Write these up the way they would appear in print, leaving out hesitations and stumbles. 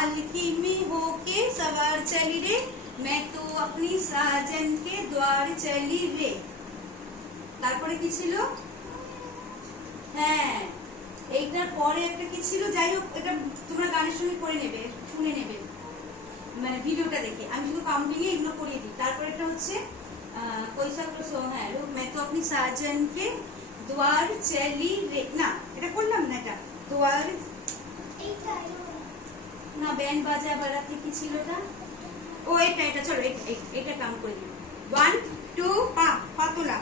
पालकी में होके सवार चली रे, मैं तो अपनी साजन के द्वार चली रे। তারপরে কি ছিল? হ্যাঁ, এইটার পরে একটা কি ছিল? যাই হোক, এটা তোমরা গানের সঙ্গে করে নেবে, শুনে নেবে, মানে ভিডিওটা দেখে। আমি শুধু কাউন্টিং এ এগুলো করিয়ে দিই। তারপরে এটা হচ্ছে পয়সা সো, হ্যাঁ, मैं तो अपनी साजन के द्वार चली रे, না এটা করলাম না, এটা द्वार না, ব্যান্ড বাজা বাড়াতে কি ছিল এটা? ও এটা চলো এটা কাউন্ট করে দিই। 1 2 পা তোলা,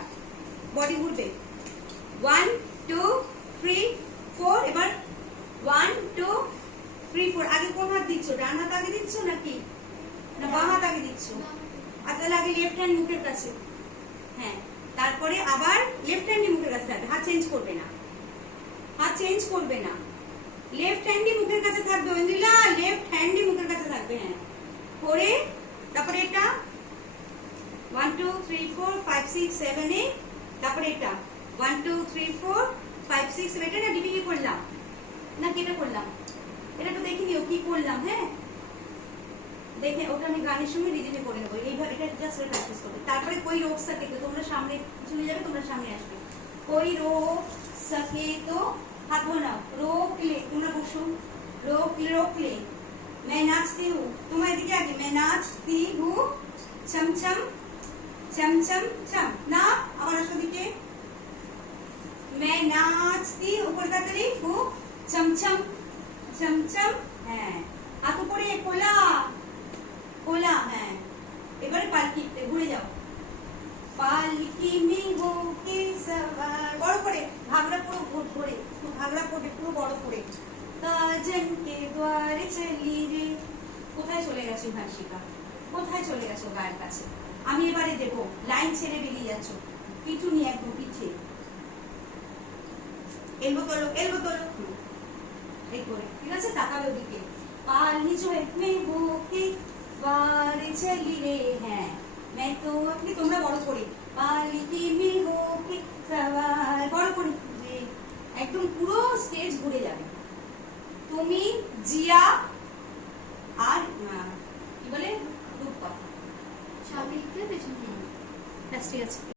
বডি ঘুরবে। 1 2 3 4। এবার 1 2 3 4। আগে কোন হাত দিচ্ছ? ডান হাত আগে দিচ্ছ নাকি না বাম হাত আগে দিচ্ছ? আচ্ছা, আগে লেফট হ্যান্ড মুখের কাছে। হ্যাঁ, তারপরে আবার লেফট হ্যান্ডই মুখের কাছে থাকবে, হাত চেঞ্জ করবে না, হাত চেঞ্জ করবে না, লেফট হ্যান্ডই মুখের কাছে থাকবে। ঐন্দ্রিলা, লেফট হ্যান্ডই মুখের কাছে থাকবে। হ্যাঁ, করে তারপরে এটা 1 2 3 4 5 6 7 8। তারপরে এটা 1 2 3 4 5 6 7। এটা না ডিপিকে করলাম না, কেটে করলাম? এটা তো দেখে নিও কি করলাম। হ্যাঁ, দেখে ওটা আমি গানের সঙ্গে রিদিমে করে নেবো। এইভাবে এটা জাস্ট প্র্যাকটিস করবে। তারপরে কই রোক সকে তো তোমরা সামনে চলে যাবে, তোমরা সামনে আসবে। কই রোক সকে তো हाथ बनाओ, रोक ले, तुमने बसो, रोक ले, मैं नाचती हूँ, तुम एदिके आगे, मैं नाचती हूँ, छम छम छम छम छम ना, आबार आसो दिके, मैं नाचती ऊपर ताकरी हूँ, छम छम छम छम। हाँ, हाथ ऊपरे कोला कोला। हाँ, এবারে পালকি ঘুরে যাও। পালকি में होके सवार, বড় করে ভাগড়া পুরো ঘুরে, ভাগড়া পড়ে পুরো বড় করে। সাজন के द्वार चली रे। কোথায় চলে গেছো ভাষিকা? কোথায় চলে গেছো গায়ের কাছে? আমি এবারে দেখো লাইন ছেড়ে বেরিয়ে যাচ্ছ, পিছু নিয়ে একদম পিছে, এলবো তোলো এই করে, ঠিক আছে? তাকাবে ওদিকে। পালনি जो में होके द्वार चली रे। হ্যাঁ, मैं तो अपनी, তোমরা বড় করে পালকি में होके सवार, বড় করে একদম পুরো স্টেজ ঘুরে